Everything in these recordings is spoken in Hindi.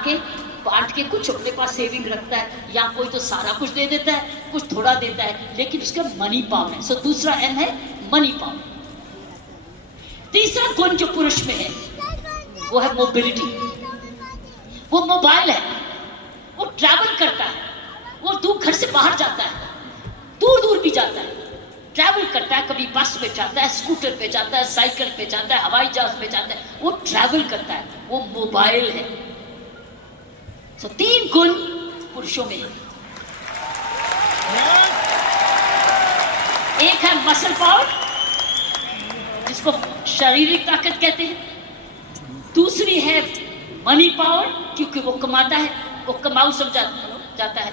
के बांट के कुछ अपने पास सेविंग रखता है, या कोई तो सारा कुछ दे देता है, कुछ थोड़ा देता है, लेकिन उसका मनी पावर है। सो दूसरा एम है मनी पावर। तीसरा गुण जो पुरुष में है वो है मोबिलिटी। वो मोबाइल है, वो ट्रैवल करता है, वो दूर घर से बाहर जाता है, दूर दूर भी जाता है, ट्रैवल करता है। कभी बस में जाता है, स्कूटर पे जाता है, साइकिल पे जाता है, हवाई जहाज में जाता है, वो ट्रैवल करता है, वो मोबाइल है। तो 3 गुण पुरुषों में है। एक है मसल पावर, जिसको शारीरिक ताकत कहते हैं। दूसरी है मनी पावर, क्योंकि वो कमाता है, वो कमाऊ समझा जाता है।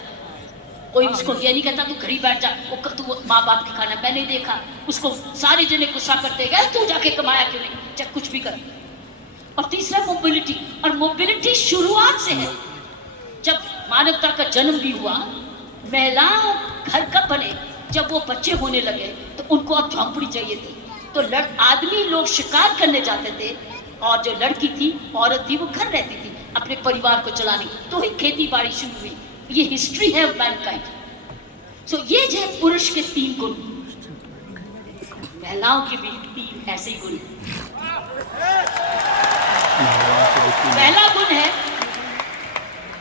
कोई उसको ये नहीं कहता तू घर ही बैठ जा, वो तू माँ बाप के खाना। मैंने देखा उसको सारे जने गुस्सा करते गए, तू जाके कमाया क्यों नहीं, चाहे कुछ भी कर। और तीसरा मोबिलिटी, और मोबिलिटी शुरुआत से है। जब मानवता का जन्म भी हुआ, महिलाओं घर कब बने, जब वो बच्चे होने लगे तो उनको अब झोंपड़ी चाहिए थी। तो आदमी लोग शिकार करने जाते थे, और जो लड़की थी, औरत थी, वो घर रहती थी अपने परिवार को चलाने। तो ही खेती बाड़ी शुरू हुई। ये हिस्ट्री है मैनकाइंड। सो ये जो है पुरुष के 3 गुण, महिलाओं के भी 3 ऐसे ही गुण।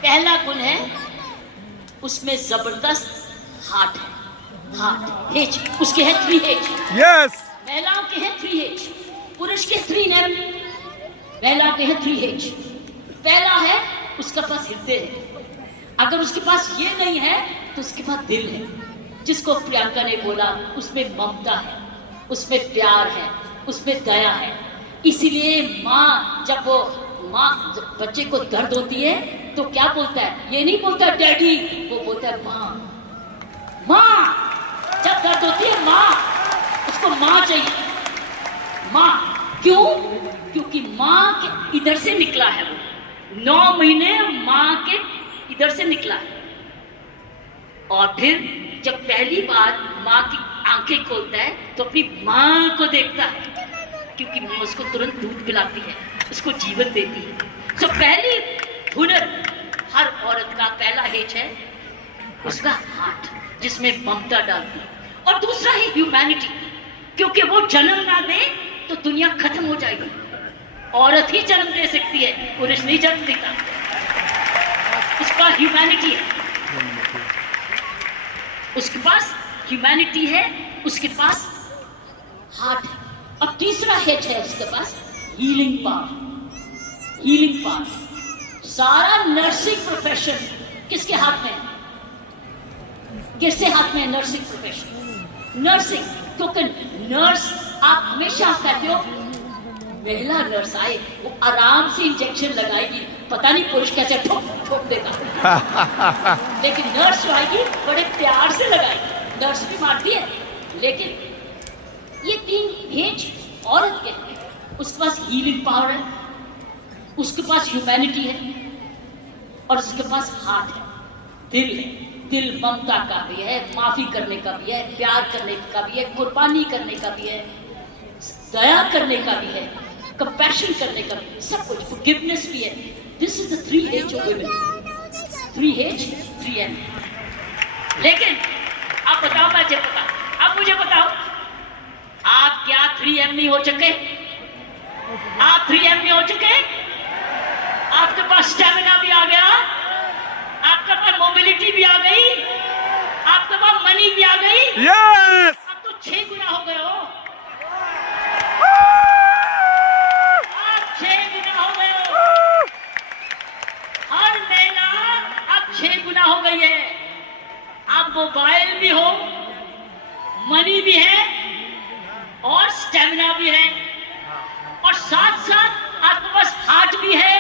पहला गुण है उसमें जबरदस्त हार्ट है, हार्ट हेज, उसके है 3 हेज। यस, महिलाओं के हैं 3 हेज, पुरुष के 3 नर्म, महिलाओं के हैं 3 हेज। पहला है उसका पास हृदय है। अगर उसके पास ये नहीं है तो उसके पास दिल है, जिसको प्रियंका ने बोला, उसमें ममता है, उसमें प्यार है, उसमें दया है। इसीलिए माँ जब बच्चे को दर्द होती है तो क्या बोलता है, ये नहीं बोलता डैडी, वो बोलता है माँ। माँ जब दर्द होती है, माँ, उसको माँ चाहिए, माँ। क्यों? क्योंकि माँ के इधर से निकला है वो, 9 महीने माँ के इधर से निकला है। और फिर जब पहली बार माँ की आंखें खोलता है तो अपनी माँ को देखता है, क्योंकि माँ उसको तुरंत दूध पिलाती है, उसको जीवन देती है। तो पहली हुनर हर औरत का पहला हेज है उसका हार्ट, जिसमें ममता डालती है। और दूसरा है ह्यूमैनिटी, क्योंकि वो जन्म ना दे तो दुनिया खत्म हो जाएगी। औरत ही जन्म दे सकती है, पुरुष नहीं जन्म देता। उसका ह्यूमैनिटी है, उसके पास ह्यूमैनिटी है, उसके पास हार्ट है। अब तीसरा हेज है उसके पास हीलिंग पावर। हीलिंग पावर, सारा नर्सिंग प्रोफेशन किसके हाथ में है? किसके हाथ में है नर्सिंग प्रोफेशन? नर्सिंग, क्योंकि नर्स, आप हमेशा कहते हो महिला नर्स आए, वो आराम से इंजेक्शन लगाएगी, पता नहीं पुरुष कैसे ठोक ठोक देगा। लेकिन नर्स जो आएगी बड़े प्यार से लगाएगी। नर्स भी मारती है, लेकिन ये 3 हेज औरत के हैं। उसके पास हीलिंग पावर है, उसके पास ह्यूमैनिटी है, और उसके पास हार्ट है, दिल है। दिल ममता का भी है, माफी करने का भी है, प्यार करने का भी है, कुर्बानी करने का भी है, दया करने का भी है, कंपैशन करने का भी है, सब कुछ, फॉरगिवनेस भी है। This is the 3 hedge of women. 3 hedge 3 M. लेकिन आप बताओ, मुझे बताओ, अब मुझे बताओ, आप क्या 3 एम नहीं हो चुके? आप 3 एम नहीं हो चुके? आपके पास स्टैमिना भी आ गया, आपके पास मोबिलिटी भी आ गई, आपके पास मनी भी आ गई। यस, अब तो 6 गुना हो गए हो। आप 6 गुना हो गए हो। हर महिला अब 6 गुना हो गई है। आप मोबाइल भी हो, मनी भी है, और स्टैमिना भी है, और साथ साथ आपके पास हार्ट भी है,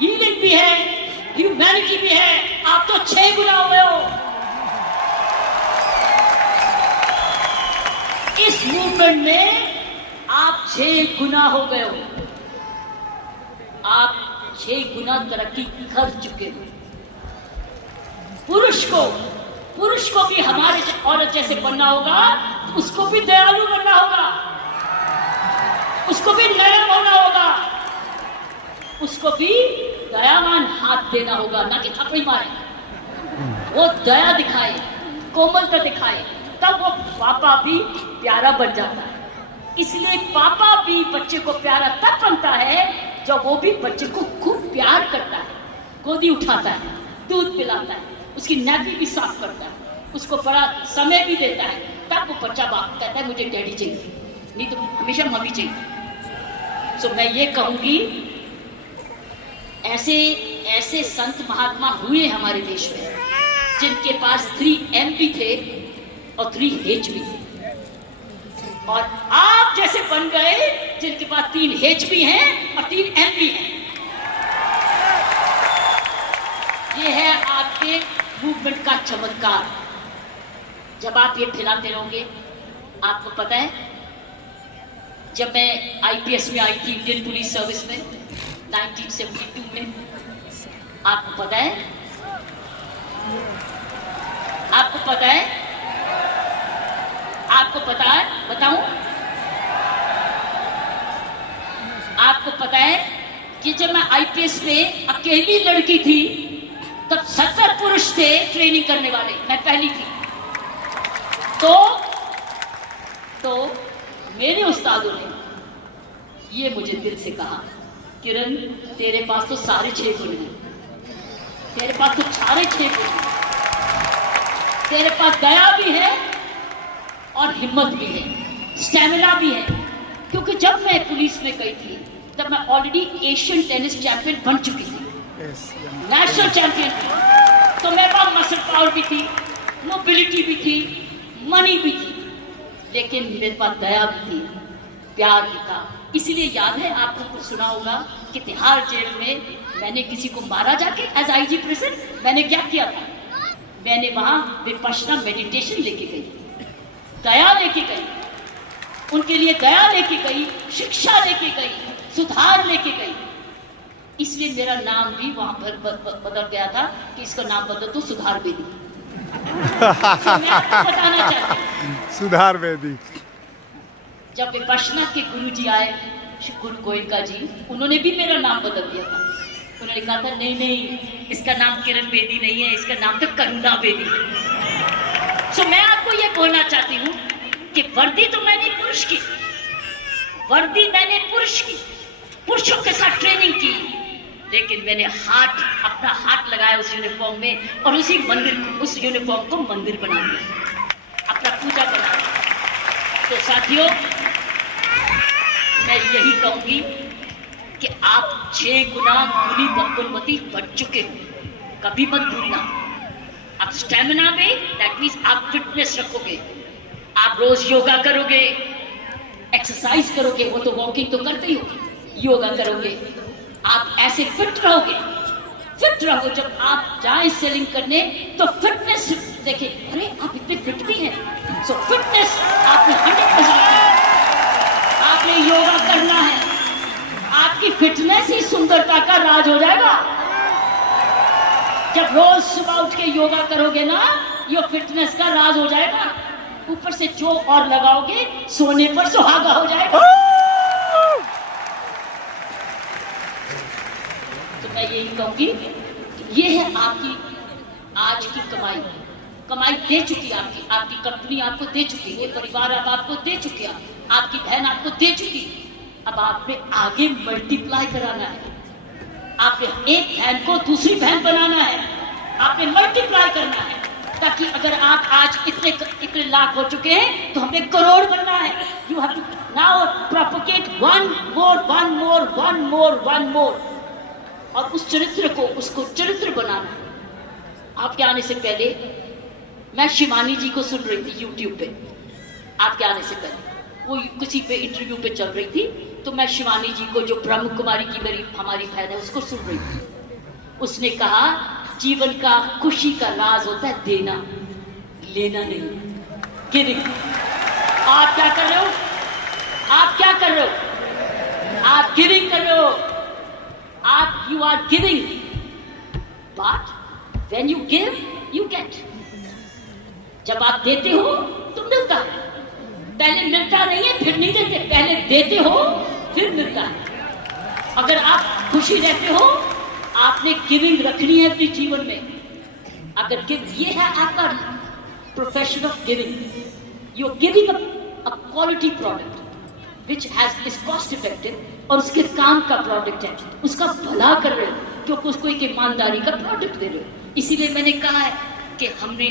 हीलिंग भी है, ह्यूमैनिटी भी है। आप तो 6 गुना हो गए हो। इस मूवमेंट में आप 6 गुना हो गए हो। आप 6 गुना तरक्की कर चुके हो। पुरुष को भी हमारे औरत जैसे बनना होगा, उसको भी दयालु बनना होगा, उसको भी नरम होना होगा, उसको भी दयावान हाथ देना होगा, ना कि थप्पड़ी मारे। वो दया दिखाए, कोमलता दिखाए, तब वो पापा भी प्यारा बन जाता है। इसलिए पापा भी बच्चे को प्यारा तब बनता है जब वो भी बच्चे को खूब प्यार करता है, गोदी उठाता है, दूध पिलाता है, उसकी नैपी भी साफ करता है, उसको बड़ा समय भी देता है। तब वो बच्चा बाप कहता है मुझे डैडी चाहिए, नहीं तो हमेशा मम्मी चाहिए। सो मैं ये कहूँगी, ऐसे ऐसे संत महात्मा हुए हमारे देश में जिनके पास 3M भी थे और 3H भी थे, और आप जैसे बन गए जिनके पास 3H भी हैं और 3M भी हैं। ये है आपके मूवमेंट का चमत्कार। जब आप ये फैलाते रहोगे, आपको पता है जब मैं IPS में आई थी, इंडियन पुलिस सर्विस में 1972 में, आपको पता है, आपको पता है, आपको पता है, बताऊं, आपको पता है कि जब मैं IPS में अकेली लड़की थी तब 70 पुरुष थे ट्रेनिंग करने वाले, मैं पहली थी। तो मेरे उस्तादों ने ये मुझे दिल से कहा, किरण तेरे पास तो सारे 6 गुण हैं, तेरे पास तो सारे 6 गुण हैं, तेरे पास दया भी है और हिम्मत भी है, स्टैमिना भी है। क्योंकि जब मैं पुलिस में गई थी तब मैं ऑलरेडी एशियन टेनिस चैंपियन बन चुकी थी, नेशनल चैंपियन थी, तो मेरे पास मसल पावर भी थी, मोबिलिटी भी थी, मनी भी थी, लेकिन मेरे पास दया भी थी, प्यार भी था। इसीलिए याद है आपको कुछ सुना होगा कि तिहाड़ जेल में मैंने किसी को मारा जाके एज IG प्रिजन। मैंने क्या किया था, मैंने वहां विपश्यना मेडिटेशन लेके गई, दया लेके गई, उनके लिए दया लेके गई, शिक्षा लेके गई, सुधार लेके गई। इसलिए मेरा नाम भी वहां पर बदल गया था कि इसका नाम बदल दो सुधार बेदी। तो मैं आपको बताना चाहती हूं, सुधार बेदी। जब विपश्यना के गुरुजी आए, गुरु गोयनका जी, उन्होंने भी मेरा नाम बदल दिया था। उन्होंने कहा था नहीं नहीं, इसका नाम किरण बेदी नहीं है, इसका नाम तो करुणा बेदी है। सो मैं आपको ये बोलना चाहती हूँ कि वर्दी तो मैंने पुरुष की, वर्दी मैंने पुरुष की, पुरुषों के साथ ट्रेनिंग की, लेकिन मैंने अपना हाथ लगाया उस यूनिफॉर्म में और उसी मंदिर को, उस यूनिफॉर्म को मंदिर बना दिया, अपना पूजा बना दिया। तो साथियों, मैं यही कहूंगी कि आप 6 गुना गुणी गुणवती बन चुके हो, कभी मत भूलना। आप स्टेमिना में, दैट मीन्स आप फिटनेस रखोगे, आप रोज योगा करोगे, एक्सरसाइज करोगे, वो तो वॉकिंग तो करते ही हो, योगा करोगे, आप ऐसे फिट रहोगे, फिट रहो। जब आप जाएं सेलिंग करने तो फिटनेस देखिए, अरे आप इतने फिट भी हैं। सो फिटनेस आपने 100%, आपने योगा करना है, आपकी फिटनेस ही सुंदरता का राज हो जाएगा। जब रोज सुबह उठ के योगा करोगे ना, ये फिटनेस का राज हो जाएगा। ऊपर से जो और लगाओगे, सोने पर सुहागा हो जाएगा। तो मैं यही कहूंगी, ये है आपकी आज की कमाई। कमाई दे चुकी है आपकी कंपनी आपको दे चुकी है, ये परिवार अब आपको दे चुकी है, आपकी बहन आपको दे चुकी। अब आपने आगे मल्टीप्लाई कराना है, आपने एक बहन को दूसरी बहन बनाना है, आपने मल्टीप्लाई करना है, ताकि अगर आप आज इतने लाख हो चुके हैं तो हमें करोड़ बनना है। You have to now propagate one more, और उस चरित्र को, उसको चरित्र बनाना है। आपके आने से पहले मैं शिवानी जी को सुन रही थी YouTube पे, आपके आने से पहले वो किसी पे इंटरव्यू पे चल रही थी, तो मैं शिवानी जी को, जो ब्रह्म कुमारी की हमारी बहन है, उसको सुन रही थी। उसने कहा जीवन का खुशी का राज होता है देना, लेना नहीं। गिविंग। आप क्या कर रहे हो, आप क्या कर रहे हो, आप गिविंग कर रहे हो, आप you are giving, but when you give you get. जब आप देते हो तो मिलता है, पहले मिलता नहीं है फिर नहीं देते, पहले देते हो फिर मिलता है। अगर आप खुशी रहते हो, आपने गिविंग रखनी है अपने जीवन में, अगर ये है आपका profession of giving, you giving a quality product which has is cost effective और उसके काम का प्रोडक्ट है, उसका भला कर रहे हो क्योंकि उसको एक ईमानदारी का प्रोडक्ट दे रहे हो। इसीलिए मैंने कहा है कि हमने